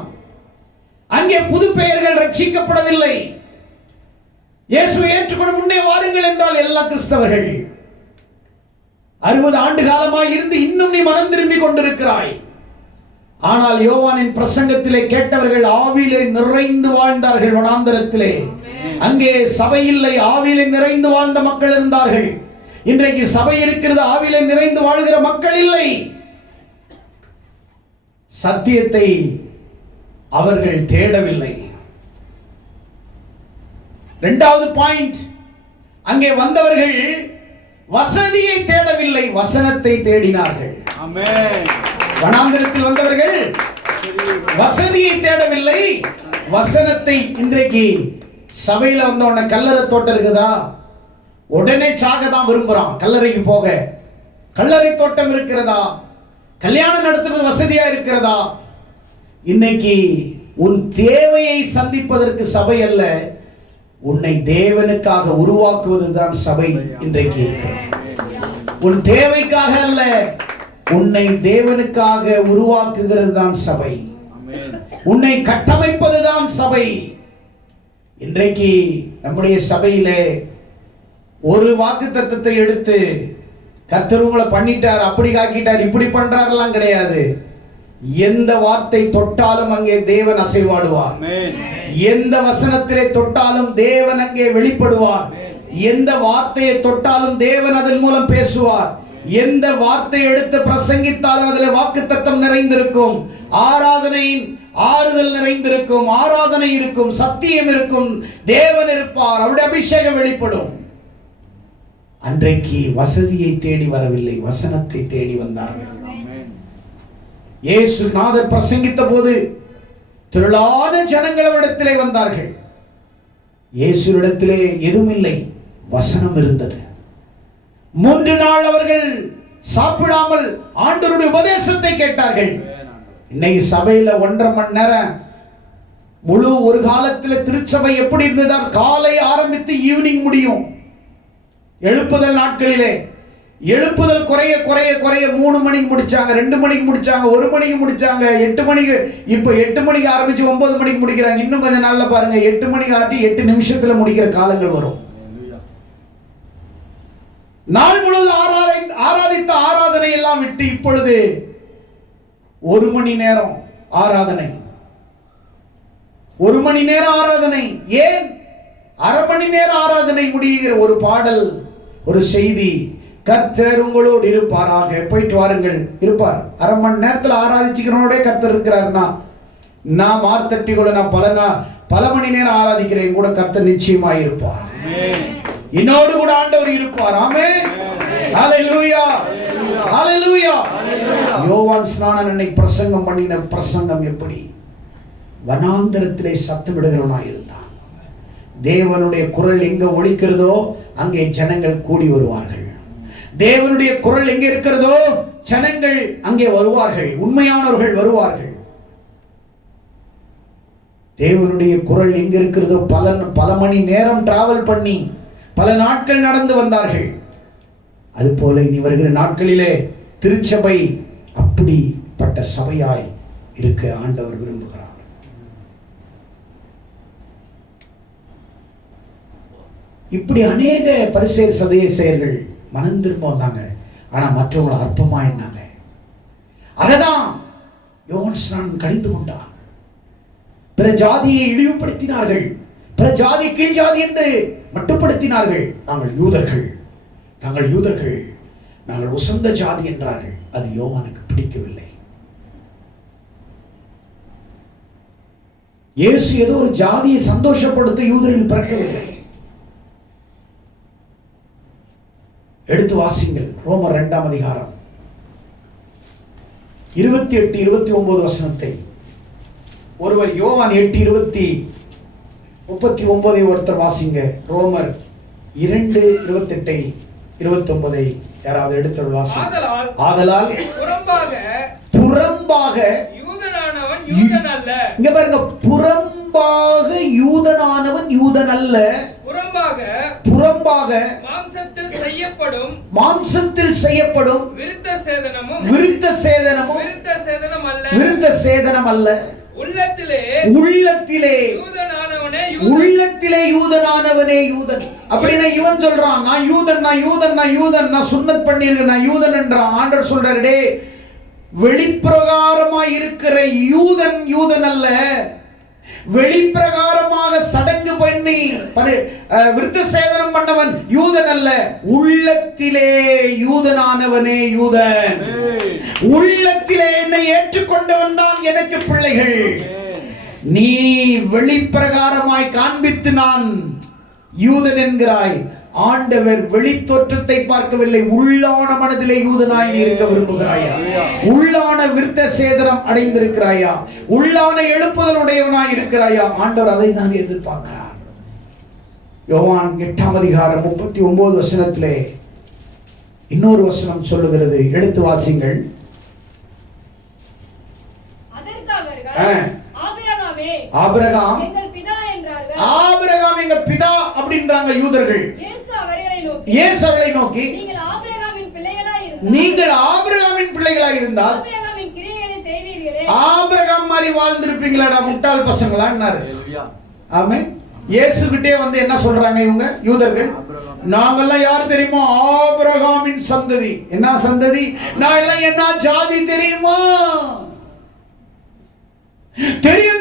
அங்கே புது பெயர்கள் ரட்சிக்கப்படவில்லை. இயேசுவை ஏற்றுக்கொண்டு முன்னே வாருங்கள் என்றால் எல்லா கிறிஸ்தவர்கள். 60 ஆண்டு காலமாய் இருந்து இன்னும் நீ மனம் திரும்பி கொண்டிருக்கிறாய். ஆனால் யோவானின் பிரசங்கத்திலே கேட்டவர்கள் ஆவியிலே நிறைந்து வாழ்ந்தார்கள். வனாந்தரத்திலே அங்கே சபை இல்லை, ஆவியிலே நிறைந்து வாழ்ந்த மக்கள் இருந்தார்கள். இன்றைக்கு சபை இருக்கிறது, ஆவியிலே நிறைந்து வாழ்கிற மக்கள் இல்லை. சத்தியத்தை அவர்கள் தேடவில்லை. இரண்டாவது பாயிண்ட், அங்கே வந்தவர்கள் வசதியை தேடவில்லை, வசனத்தை தேடினார்கள். ஆமென். வனாந்தரத்தில் வந்தவர்கள் வசதியை தேடவில்லை, வசனத்தை. இன்றைக்கு சபையில வந்த உடனே கல்லறை தோட்டம் இருக்குதா, உடனே சாக தான் விரும்புறான் கல்லறைக்கு போக. கல்லறை தோட்டம் இருக்கிறதா, கல்யாணம் நடத்துவது வசதியா இருக்கிறதா? இன்னைக்கு உன் தேவையை சந்திப்பதற்கு சபை அல்ல, உன்னை தேவனுக்காக உருவாக்குவதுதான் சபை இன்றைக்கு இருக்கிறது. உன் தேவைக்காக அல்ல, உன்னை தேவனுக்காக உருவாக்குகிறது தான் சபை. உன்னை கட்டமைப்பதுதான் சபை. இன்றைக்கு நம்முடைய சபையிலே ஒரு வாக்குத்தத்தத்தை எடுத்து கர்த்தர் உங்களை பண்ணிட்டார், அப்படி காக்கிட்டார், இப்படி பண்றாரெல்லாம் கிடையாது. எந்த வார்த்தை தொட்டாலும் அங்கே தேவன் அசைவாடுவார். எந்த வசனத்திலே தொட்டாலும் தேவன் அங்கே வெளிப்படுவார். எந்த வார்த்தையை தொட்டாலும் தேவன் அதன் மூலம் பேசுவார். எந்த வார்த்தையை எடுத்து பிரசங்கித்தாலும் அதில் வாக்குத்தத்தம் நிறைந்திருக்கும். ஆராதனையின் ஆறுதல் நிறைந்திருக்கும். ஆராதனை இருக்கும், சத்தியம் இருக்கும், தேவன் இருப்பார், அவருடைய அபிஷேகம் வெளிப்படும். அன்றைக்கு வசதியை தேடி வரவில்லை, வசனத்தை தேடி வந்தார்கள். இயேசு நாதர் பிரசங்கித்த போது திரளான ஜனங்கள் அவரிடத்திலே வந்தார்கள். இயேசுவிடத்திலே எதுவும் இல்லை, வசனம் இருந்தது. 3 நாள் அவர்கள் சாப்பிடாமல் ஆண்டவருடைய உபதேசத்தை கேட்டார்கள். இன்னைக்கு சபையில 1.5 மணி நேரம் முழு ஒரு காலத்தில் திருச்சபை எப்படி இருந்ததா, காலை ஆரம்பித்து ஈவினிங் முடியும். எழுப்புதல் நாட்களிலே எழுப்புதல் குறைய குறைய குறைய 3 மணிக்கு முடிச்சாங்க, 2 மணிக்கு முடிச்சாங்க, 1 மணிக்கு முடிச்சாங்க, 8 மணிக்கு. இப்ப 8 மணிக்கு ஆரம்பிச்சு 9 மணிக்கு முடிக்கிறாங்க. இன்னும் கொஞ்சம் நாள்ல பாருங்க 8 மணிக்கு ஆட்டி 8 நிமிஷத்துல முடிக்கிற காலங்கள் வரும். நாள் முழுவதும் ஆராதித்த ஆராதனை எல்லாம் விட்டு இப்பொழுது 1 மணி நேரம் ஆராதனை, 1 மணி நேரம் ஆராதனை. ஏன் 1/2 மணி நேரம் ஆராதனை முடிகிற ஒரு பாடல், ஒரு செய்தி, கர்த்தர் உங்களோடு இருப்பாராக, போயிட்டு வாருங்கள், இருப்பார். 1/2 மணி நேரத்தில் ஆராதிச்சுக்கிறோட கர்த்தர் இருக்கிறார்னா நான் மார்த்தட்டி கூட நான் பல மணி நேரம் ஆராதிக்கிறேன் கூட கர்த்தர் நிச்சயமாய் இருப்பார். என்னோடு கூட ஆண்டவர் இருப்பார். ஆமென். ஹalleluya. ஹalleluya. யோவான் ஸ்நானன் அன்னைக்கு பிரசங்கம் பண்ணின பிரசங்கம் எப்படி? வனாந்தரத்திலே சத்தமிடுகிறவனாய் இருந்தான். தேவனுடைய குரல் எங்க ஒலிக்கிறதோ அங்கே ஜனங்கள் கூடி வருவார்கள். தேவனுடைய குரல் எங்கே இருக்கிறதோ ஜனங்கள் அங்கே வருவார்கள். உண்மையானவர்கள் வருவார்கள். தேவனுடைய குரல் எங்க இருக்கிறதோ பல மணி நேரம் டிராவல் பண்ணி பல நாட்கள் நடந்து வந்தார்கள். அதுபோல இனி வருகிற நாட்களிலே திருச்சபை அப்படிப்பட்ட சபையாய் இருக்க ஆண்டவர் விரும்புகிறார். இப்படி அநேக பரிசேயர் சதுசேயர்கள் மனம் திரும்ப வந்தாங்க. ஆனா மற்றவங்களை அற்பமா எண்ணாங்க. அததான் யோவான் ஸ்நானன் கடிந்து கொண்டார். பிற ஜாதியை இழிவுபடுத்தினார்கள். பிற ஜாதி கீழ் ஜாதி என்று மட்டுப்படுத்தினார்கள். நாங்கள் யூதர்கள், நாங்கள் உசந்த ஜாதி என்றார்கள். அது யோவானுக்கு பிடிக்கவில்லை. இயேசு ஏதோ ஒரு ஜாதியை சந்தோஷப்படுத்த யூதர்கள் பிறக்கவில்லை. எடுத்து வாசிங்கள் ரோமர் 2ஆம் அதிகாரம் 28-29 வசனத்தை. ஒருவர் யோவான் 8:20-39 ஒருத்தர் வாசிங்க. ரோமர் 2:28-29 யாராவது எடுத்து வாசிங்க. ஆதலால் புறம்பாக யூதனானவன் யூதன் அல்ல. இங்க பாருங்க, புறம்பாக யூதனானவன் யூதன் அல்ல. புறம்பாக மாம்சத்தில் செய்யப்படும் விருத்த சேதனம் அல்ல. உள்ளத்திலே யூதனானவனே யூதன். அப்படின்னா இவன் சொல்றான், நான் யூதன், நான் சுன்னத் பண்ணிருக்கேன், நான் யூதன் என்றான். ஆண்டவர் சொல்றாரு, டே, வெளிப்பிரகாரமாய் இருக்கிற யூதன் அல்ல, வெளிப்பிரகாரமாக சடங்கு பண்ணி விருத்த சேதனம் பண்ணவன் யூதன் அல்ல. உள்ளத்திலே யூதனானவனே யூதன். உள்ளத்திலே என்னை ஏற்றுக்கொண்டவன் தான் எனக்கு பிள்ளைகள். நீ வெளிப்பிரகாரமாய் காண்பித்து நான் யூதன் என்கிறாய். ஆண்டவர் வெளி தோற்றத்தை பார்க்கவில்லை. உள்ளான மனதிலே யூதனாய் இருக்க விரும்புகிறாயா? உள்ளான விருத்த சேதனம் அடைந்திருக்கிறாயா? உள்ளான எழுப்புதலுடையவனாய் இருக்கிறாயா? ஆண்டவர் அதை தான் எதிர்பார்க்கிறார். யோவான் 8ஆம் அதிகாரம் 39 வசனத்திலே இன்னொரு வசனம் சொல்லுகிறது. எடுத்து வாசிங்கள். ஆபிரகாம் எங்க பிதா அப்படின்றாங்க யூதர்கள். இயேசு அவர்களை நோக்கி, நீங்கள் ஆபிரகாமின் பிள்ளைகளாய் இருந்தால் ஆபிரகாம் மாதிரி வாழ்ந்திருப்பீங்களாடா முட்டாள் பசங்களான்னாரு. ஆமென். இயேசு கிட்டே வந்து என்ன சொல்றாங்க இவங்க யூதர்கள்? நாங்கெல்லாம் யார் தெரியுமா? ஆபிரகாமின் சந்ததி. என்ன சந்ததி? நான் எல்லாம் என்ன ஜாதி தெரியுமா? தெரியும்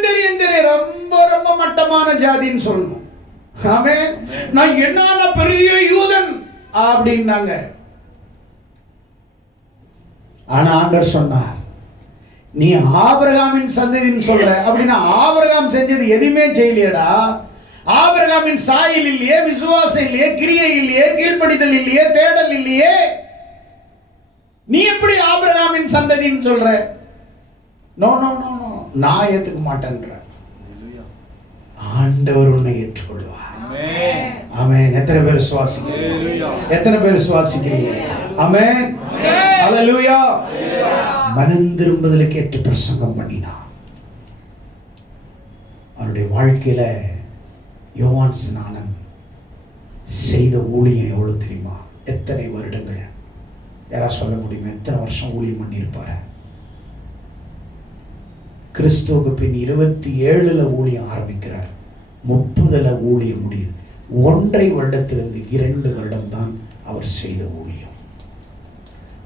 ரொம்ப மட்டமான ஜாதின்னு சொல்லணும். ஆமென். நான் என்ன பெரிய யூதன் அப்படின்னாங்க. ஆனா ஆண்டவர் சொன்னார், நீ ஆபிரகாமின் சந்ததின்னு சொல்ற. அப்படின்னா ஆபிரகாம் செஞ்சது எதுவுமே செய்யலையடா. ஆபிரகாமின் சாயல் இல்லையே, விசுவாசம் இல்லையே, கிரியை இல்லையே, கீழ்ப்படிதல் இல்லையே, தேடல் இல்லையே. நீ எப்படி ஆபிரகாமின் சந்ததின்னு சொல்ற? நோ நோ நோ நோ, நான் ஏத்துக்க மாட்டேன்ற. ஆண்டவர் உன்னை ஏற்றுக்கொள்வார். ஆமென். எத்தனை பேர் சுவாசிக்கிறீங்க? ஆமென். ஹல்லேலூயா. மனம் திரும்புதலுக்கு ஏற்ற பிரசங்கம் பண்ணினான். அவருடைய வாழ்க்கையில யோவான் ஸ்நானன் செய்த ஊழியம் எவ்வளவு தெரியுமா? எத்தனை வருடங்கள்? யாரா சொல்ல முடியுமா? எத்தனை வருஷம் ஊழியம் பண்ணியிருப்பாரு? கிறிஸ்துவுக்கு பின் 27 ஊழியம் ஆரம்பிக்கிறார். 30 ஊழியம் முடியுது. 1.5 வருடத்திலிருந்து 2 வருடம் தான் அவர் செய்த ஊழியம்.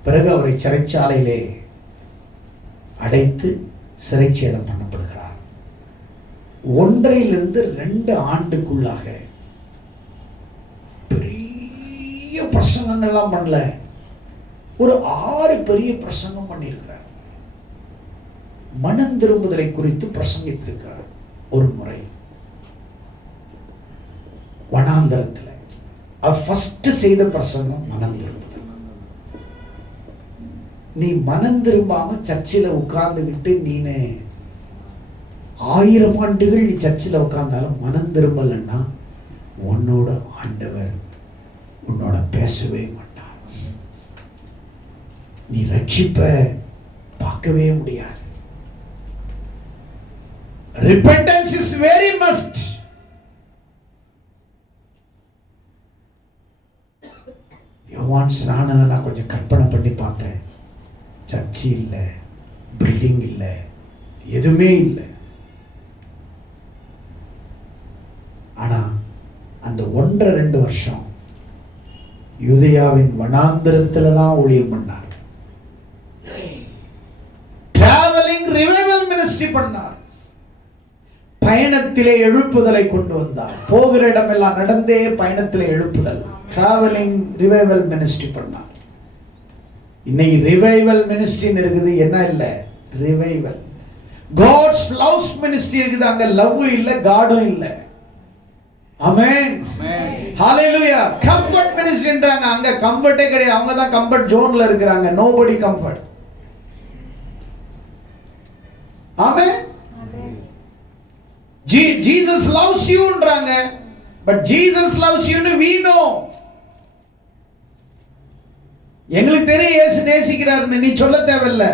பிறகு அவரை சிறைச்சாலையிலே அடைத்து சிறைச்சேதம் பண்ணப்படுகிறார். 1.5 to 2 ஆண்டுக்குள்ளாக பெரிய பிரசங்கங்கள்லாம் பண்ணல, ஒரு 6 பெரிய பிரசங்கம் பண்ணியிருக்கிறார். மனம் திரும்புதலை குறித்து பிரசங்கித்திருக்கிறார். ஒரு முறை வனாந்தரத்தில் அவர் ஃபர்ஸ்ட் செய்த பிரசங்கம் மனம் திரும்புதல். நீ மனம் திரும்பாம சர்ச்சில் உட்கார்ந்துக்கிட்டு நீனு 1000 ஆண்டுகள் நீ சர்ச்சில் உட்கார்ந்தாலும் மனம் திரும்பலன்னா உன்னோட ஆண்டவர் உன்னோட பேசவே மாட்டார். நீ ரட்சிப்ப பார்க்கவே முடியாது. Repentance is very must. யோவான் ஸ்நானனை நான் கொஞ்சம் கற்பனை பண்ணி பார்த்தேன். சர்ச்சி இல்லை, பில்டிங் இல்லை, எதுவுமே இல்லை. ஆனா அந்த 1.5-2 வருஷம் யூதேயாவின் வனாந்தரத்துல தான் ஊழியம் பண்ணார். டிராவலிங் ரிவைவல் மினிஸ்ட்ரி பண்ணார். பயணத்திலே எழுப்புதலை கொண்டு வந்தார். போகிற இடமெல்லாம் நடந்தே பயணத்திலே எழுப்புதல், டிராவலிங் ரிவைவல் மினிஸ்ட்ரி பண்ணார். இன்னைக்கு ரிவைவல் மினிஸ்ட்ரின்னு இருக்குது, என்ன இல்லை? ரிவைவல். காட்ஸ் லவ்ஸ் மினிஸ்ட்ரி இருக்குது, அங்க லவ் இல்ல, காடும் இல்ல. ஆமென், ஹalleluya. கம்ஃபர்ட் மினிஸ்ட்ரின்றாங்க, அங்க கம்ஃபர்ட்டே கிடையாது. அவங்க தான் கம்ஃபர்ட் ஜோன்ல இருக்கிறாங்க. Nobody comfort. Amen. Jesus loves youன்றாங்க, but Jesus loves you னு we know. எங்களுக்கு தெரியும் இயேசு நேசிக்கிறார்னு, நீ சொல்ல தேவையில்லை.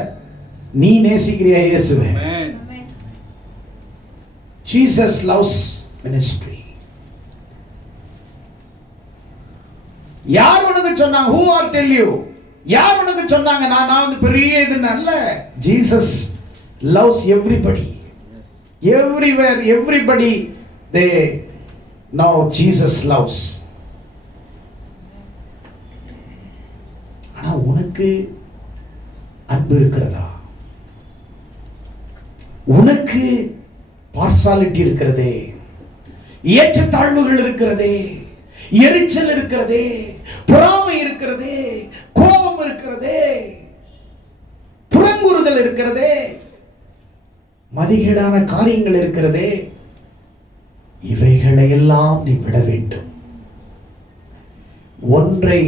நீ நேசிக்கிறியா இயேசுவை? Jesus loves ministry. யார் உனக்கு சொன்னாங்க? who are tell you? யார் உனக்கு சொன்னாங்க நான் வந்து பெரிய இதுன்னு? அல்ல. Jesus loves everybody. Everywhere, everybody, they know Jesus loves. ஆனா உனக்கு அன்பு இருக்கிறதா? உனக்கு பார்சாலிட்டி இருக்கிறதே, ஏற்றத்தாழ்வுகள் இருக்கிறதே, எரிச்சல் இருக்கிறதே, பொறாமை இருக்கிறதே, கோபம் இருக்கிறதே, புறங்குறுதல் இருக்கிறதே, மதிகேடான காரியங்கள் இருக்கிறதே, இவைகளையெல்லாம் நீ விட வேண்டும். 1.5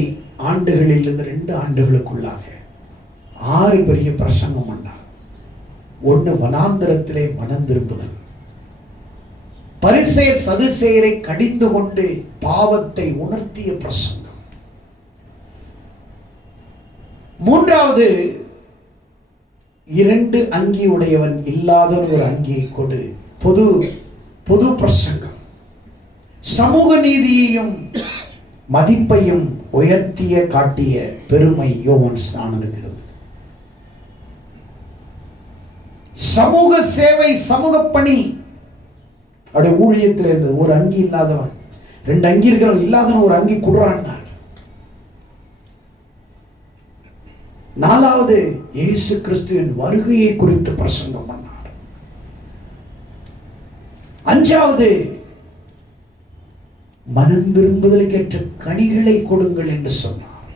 ஆண்டுகளிலிருந்து 2 ஆண்டுகளுக்குள்ளாக 6 பெரிய பிரசங்கம் பண்ணார். 1 வனாந்தரத்திலே மனம் திரும்புதல், பரிசேயர் சதுசேயரை கடிந்து கொண்டு பாவத்தை உணர்த்திய பிரசங்கம். 3வது 2 அங்கி உடையவன் இல்லாத ஒரு அங்கியை கொடு, பொது பிரசங்கம். சமூக நீதியையும் மதிப்பையும் உயர்த்திய காட்டிய பெருமை யோவான் ஸ்நானனுக்கு இருந்தது. சமூக சேவை, சமூக பணி அவருடைய ஊழியத்தில் இருந்தது. ஒரு அங்கி இல்லாதவன், 2 அங்கி இருக்கிறவன் இல்லாதவன் ஒரு அங்கி கொடுறான். 4வது இயேசு கிறிஸ்துவின் வருகையை குறித்து பிரசங்கம் பண்ணார். 5வது மனம் திரும்புதலுக்கேற்ற கனிகளை கொடுங்கள் என்று சொன்னார்.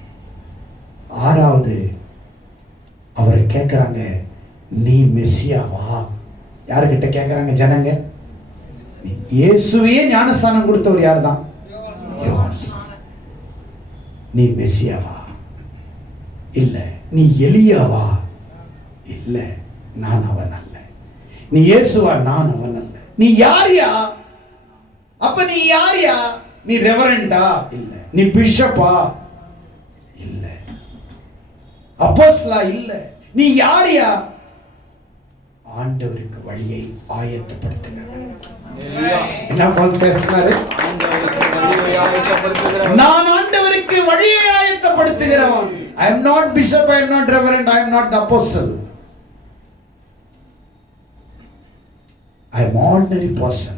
6வது அவரை கேட்கிறாங்க, நீ மெசியாவா? யாருக்கிட்ட கேட்கிறாங்க ஜனங்க? இயேசுவையே ஞானஸ்தானம் கொடுத்தவர் யார் தான்? யோவான். நீ மெசியாவா? இல்ல. நீ எலியாவா? இல்ல, நான் அவன் அல்ல. நீ இயேசுவா? நான் அவன் அல்ல. நீ யாரியா? அப்ப நீ யாரியா? நீ ரெவரண்டா? இல்ல. நீ பிஷப்பா? இல்ல. அப்போஸ்தலா? இல்ல. நீ யாரியா? ஆண்டவருக்கு வழியை ஆயத்தப்படுத்துகிறார். என்ன போல் பேசினாரு? நான் ஆண்டவருக்கு வழியை ஆயத்தப்படுத்துகிறவன். I am not bishop, I am not reverend, I am not the apostle. I am ordinary person.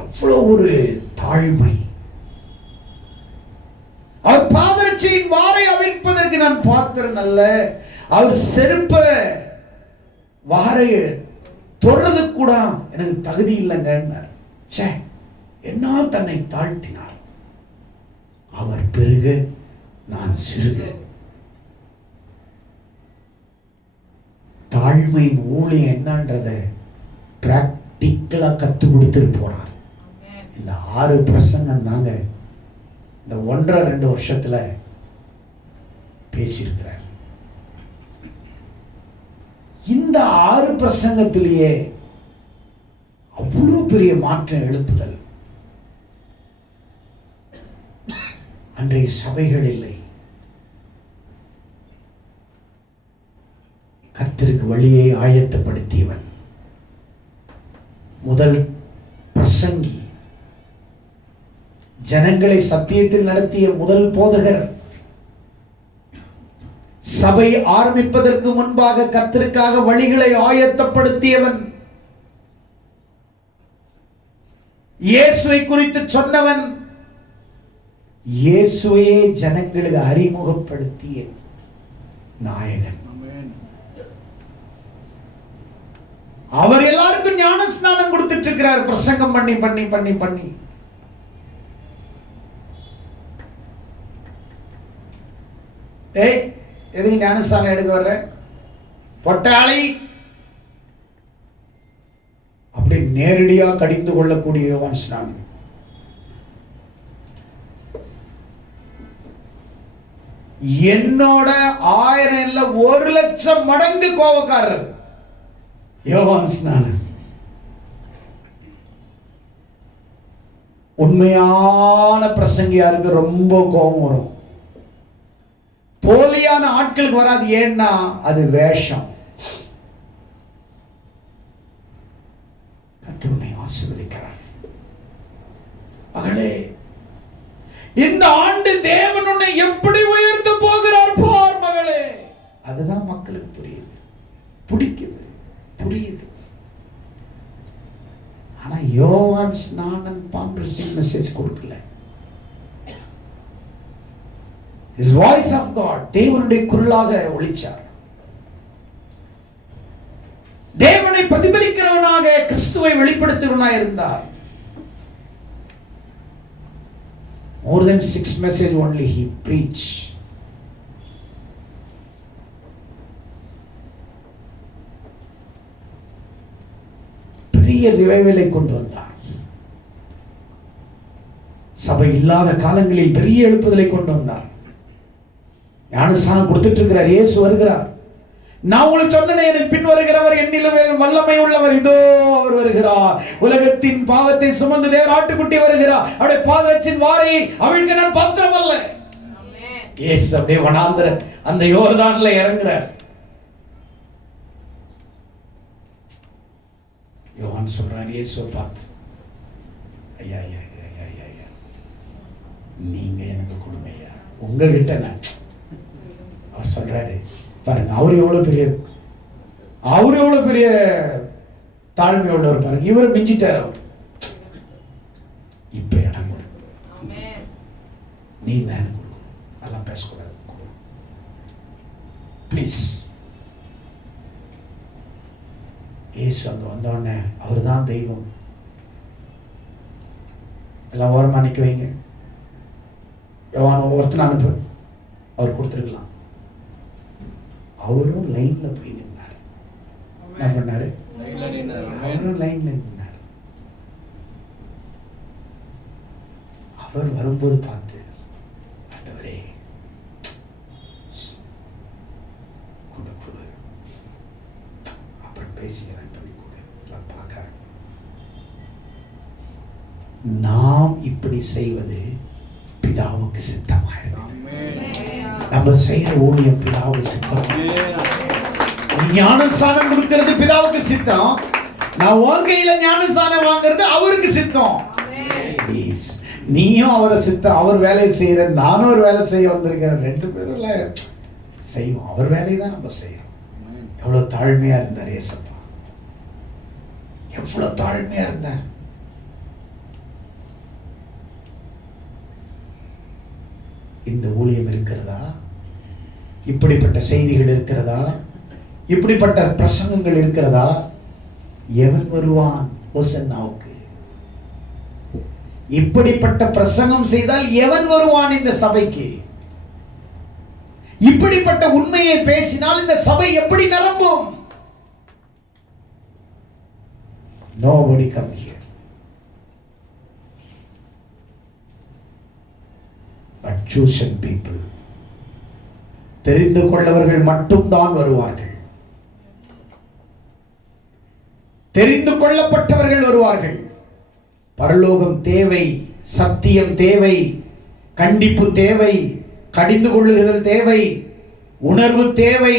எவ்வளவு ஒரு தாழ்மை! அவர் பாதரட்சையின் வாரை அவிழ்ப்பதற்கு நான் பாத்திரன் அல்ல. அவர் செருப்ப வாரை தொடர்றது கூட எனக்கு தகுதி இல்லைங்க. என்ன தன்னை தாழ்த்தினார். அவர் பெருக நான் சிறுக. தாழ்மையின் ஊழியம் என்னன்றத பிராக்டிக்கலா கத்து கொடுத்துட்டு போறார். இந்த 6 பிரசங்கம் தாங்க இந்த 1.5-2 வருஷத்துல பேசியிருக்கிறார். இந்த 6 பிரசங்கத்திலேயே அவ்வளவு பெரிய மாற்றம், எழுப்புதல். அன்றைய சபைகள் இல்லை. கர்த்தருக்கு வழியை ஆயத்தப்படுத்தியவன் முதல் பிரசங்கி, ஜனங்களை சத்தியத்தில் நடத்திய முதல் போதகர், சபை ஆரம்பிப்பதற்கு முன்பாக கர்த்தருக்காக வழிகளை ஆயத்தப்படுத்தியவன், இயேசுவை குறித்து சொன்னவன், இயேசுவையே ஜனங்களுக்கு அறிமுகப்படுத்திய நாயகன். அவர் எல்லாருக்கும் ஞான ஸ்நானம் கொடுத்துட்டு இருக்கிறார், பிரசங்கம் பண்ணி பண்ணி பண்ணி பண்ணி. எதுக்கு ஞானஸ்தானம் எடுக்க வர்ற பொட்டாளி? அப்படி நேரடியா கடிந்து கொள்ளக்கூடிய யோவான் ஸ்நானம். என்னோட 1000 இல்ல 1,00,000 மடங்கு கோபக்காரர் யோவான் ஸ்நானன். உண்மையான பிரசங்கியாருக்கு ரொம்ப கோபம் வரும். போலியான ஆட்களுக்கு வராது. ஏன்னா அது வேஷம். கர்த்தர் உன்னை ஆசீர்வதிக்கிறார். மகளே, இந்த ஆண்டு தேவன் உன்னை எப்படி உயர்த்த போகிறார் பார் மகளே. அதுதான் மக்களுக்கு புரியுது, பிடிக்குது, புரியுது. ஆனா யோவான் ஸ்நானன் பாம்பரசிங் மெசேஜ் கொடுக்கல. His voice of God, தேவனுடைய குரலாக ஒலிச்சார். தேவனை பிரதிபலிக்கிறவனாக, கிறிஸ்துவை வெளிப்படுத்துகிறவனாக இருந்தார். More than 6 message only he preached. பெரிய ரிவைவலை கொண்டு வந்தார். சபை இல்லாத காலங்களில் பெரிய எழுப்புதலை கொண்டு வந்தார். ஞானஸ்நானம் கொடுத்துட்டு இருக்கிறார். இயேசு வருகிறார். நான் உங்களுக்கு சொன்னேன், எனக்கு பின் வருகிறவர் என்னிலும் வல்லமை உள்ளவர், இதோ அவர் வருகிறார். உலகத்தின் பாவத்தை சுமந்து தேவ ஆட்டுக்குட்டி வருகிறார். அவருடைய பாதரட்சின் வாரை அவளுக்கு நான் பாத்திரம் அல்ல. இயேசு அப்படியே வனாந்தர அந்த யோர்தான்ல இறங்குறார். யோவான் சொல்றார், இயேசுவை பார்த்து, ஐயா ஐயா ஐயா ஐயா ஐயா, நீங்க எனக்கு கொடுங்க ஐயா, உங்ககிட்ட நான். அவர் சொல்றாரு, பாருங்க அவர் எவ்வளவு பெரிய தாழ்மை உள்ளவர் பாருங்க. இவர் மிஞ்சிட்டார். அவர் இப்ப இடம் கொடு, நீ தான் எனக்கு கொடுக்கணும், அதெல்லாம் பேசக்கூடாது ப்ளீஸ். இயேசு அங்க வந்தோடனே அவர் தான் தெய்வம். எல்லாம் ஓரமா நிக்க வைங்க. யோவான் ஒவ்வொருத்தனை அனுப்பு. அவர் கொடுத்துருக்கலாம். அவரும் லைன்ல போய் நின்னார். என்ன பண்ணாரு? அவரும் லைன்ல நின்னார். அவர் வரும்போது பார்த்து, ஆண்டவரே கொடு கொடு, அப்புறம் பேசிக்கலாம், பண்ணி கொடு, எல்லாம் பார்க்கறேன். நாம் இப்படி செய்வது பிதாவுக்கு சித்தமாக இருக்கு. நம்ம செய்யற ஊழியம் பிதாவுக்கு சித்தம். ஞானஸ்நானம் கொடுக்கிறது பிதாவுக்கு சித்தம். நான் உன் கையில ஞானஸ்நானம் வாங்குறது அவருக்கு சித்தம். நீயும் அவரை சித்தம், அவர் வேலையை செய்யற, நானும் ஒரு வேலை செய்ய வந்திருக்கிறேன். 2 பேரும் செய்வோம். அவர் வேலையை தான் நம்ம செய்யறோம். எவ்வளவு தாழ்மையா இருந்தார் ஏசப்பா, எவ்வளவு தாழ்மையா இருந்தார். இந்த ஊழியம் இருக்கிறதா? இப்படிப்பட்ட செய்திகள் இருக்கிறதா? இப்படிப்பட்ட பிரசங்கங்கள் இருக்கிறதா? எவன் வருவான் ஓசன்னாவுக்கு? இப்படிப்பட்ட பிரசங்கம் செய்தால் எவன் வருவான் இந்த சபைக்கு? இப்படிப்பட்ட உண்மையை பேசினால் இந்த சபை எப்படி நிரம்பும்? Nobody come here. But chosen people. தெரிந்து கொள்ளவர்கள் மட்டும்தான் வருவார்கள். தெரிந்து கொள்ளப்பட்டவர்கள் வருவார்கள். பரலோகம் தேவை, சத்தியம் தேவை, கண்டிப்பு தேவை, கடிந்து கொள்ளுதல் தேவை, உணர்வு தேவை.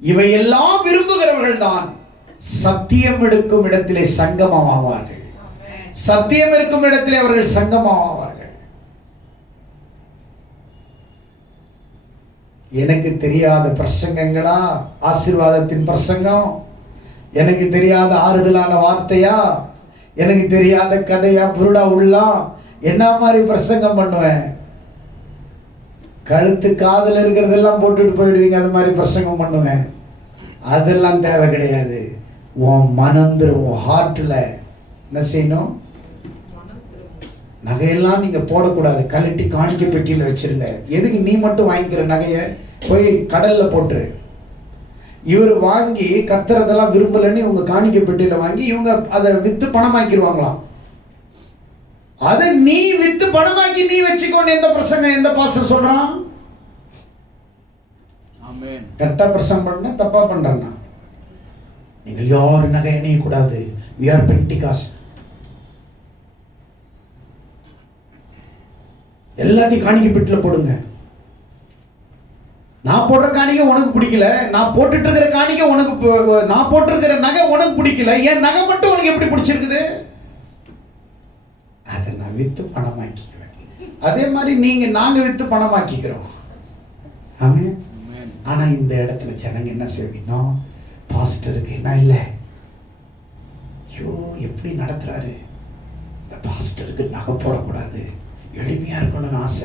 இவையெல்லாம் விரும்புகிறவர்கள் தான் சத்தியம் எடுக்கும் இடத்திலே சங்கமமாவார்கள். சத்தியம் இருக்கும் இடத்திலே அவர்கள் சங்கமமாவார்கள். எனக்கு தெரியாத பிரசங்கங்களா ஆசீர்வாதத்தின் பிரசங்கம்? எனக்கு தெரியாத ஆறுதலான வார்த்தையா? எனக்கு தெரியாத கதையா புருடா உள்ளா? என்ன மாதிரி பிரசங்கம் பண்ணுவேன்? கழுத்து காதல் இருக்கிறதெல்லாம் போட்டுட்டு போயிடுவீங்க, அது மாதிரி பிரசங்கம் பண்ணுவேன். அதெல்லாம் தேவை கிடையாது. உன் மனந்திர உன் ஹார்ட்டில் என்ன செய்யணும்? நகையெல்லாம் நீங்க போடக்கூடாது, கழட்டி காணிக்க பெட்டியில் வச்சிருங்க. எதுக்கு நீ மட்டும் வாங்கிக்கிற நகையை போய் கடல்ல போட்டுரு. இவர் வாங்கி கத்துறதெல்லாம் விரும்பலன்னு உங்க காணிக்க பெட்டியில வாங்கி இவங்க அதை வித்து பணமாக்கிடுவாங்களாம். அதை நீ வித்து பணமாக்கி நீ வச்சுக்கோன்னு எந்த பிரசங்கம், எந்த பாஸ்டர் சொல்றான்? கரெக்டா பிரசங்கம் பண்ண தப்பா பண்றேன்னா? நீங்கள் யாரு நகை அணிய கூடாது. we are Pentecost. எல்லாத்தையும் காணிக்க பெட்டில போடுங்க. நான் போடுற காணிக்கை உனக்கு பிடிக்கல, நான் போட்டுட்டு இருக்கிற காணிக்கை உனக்கு, நான் போட்டிருக்கிற நகை உனக்கு பிடிக்கல, என் நகை மட்டும் உனக்கு எப்படி பிடிச்சிருக்குது? அதை நான் வித்து பணமாக்கிக்குவேன். அதே மாதிரி நாங்க வித்து பணமாக்கிக்கிறோம். ஆமென். ஆனா இந்த இடத்துல ஜனங்க என்ன செய்வீங்கன்னா, பாஸ்டருக்கு என்ன இல்லை, ஐயோ எப்படி நடத்துறாரு, இந்த பாஸ்டருக்கு நகை போடக்கூடாது, எளிமையா இருக்கணும்னு ஆசை.